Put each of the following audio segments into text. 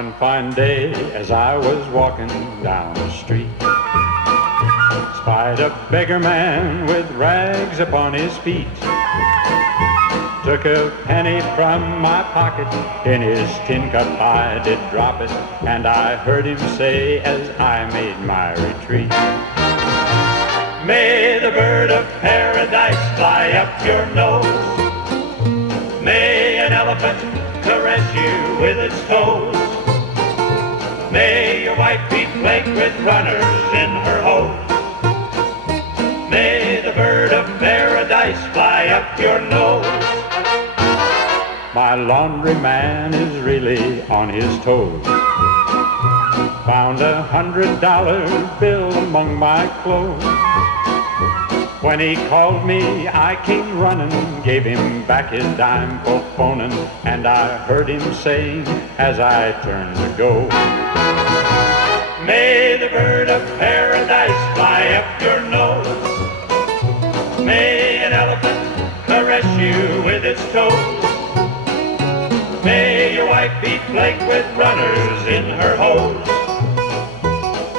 One fine day as I was walking down the street, spied a beggar man with rags upon his feet. Took a penny from my pocket, in his tin cup I did drop it, and I heard him say as I made my retreat, may the bird of paradise fly up your nose. May an elephant caress you with its toes. May your white feet flake with runners in her hose. May the bird of paradise fly up your nose. My laundryman is really on his toes. Found $100 bill among my clothes. When he called me, I came running, gave him back his dime for phoning, and I heard him saying as I turned to go, may the bird of paradise fly up your nose. May an elephant caress you with its toes. May your white feet flake with runners in her hose.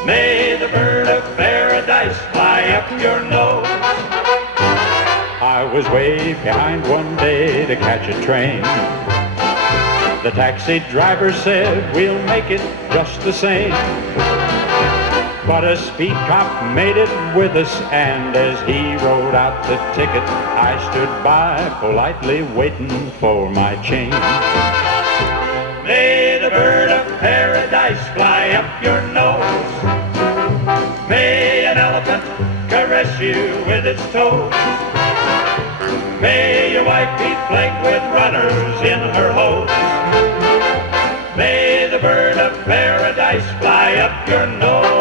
May the bird of paradise fly up your nose. I was way behind one day to catch a train. The taxi driver said, we'll make it just the same. But a speed cop made it with us, and as he wrote out the ticket, I stood by politely waiting for my change. May the bird of paradise fly up your nose. May an elephant caress you with its toes. May your white feet flake with runners in her hose. May the bird of paradise fly up your nose.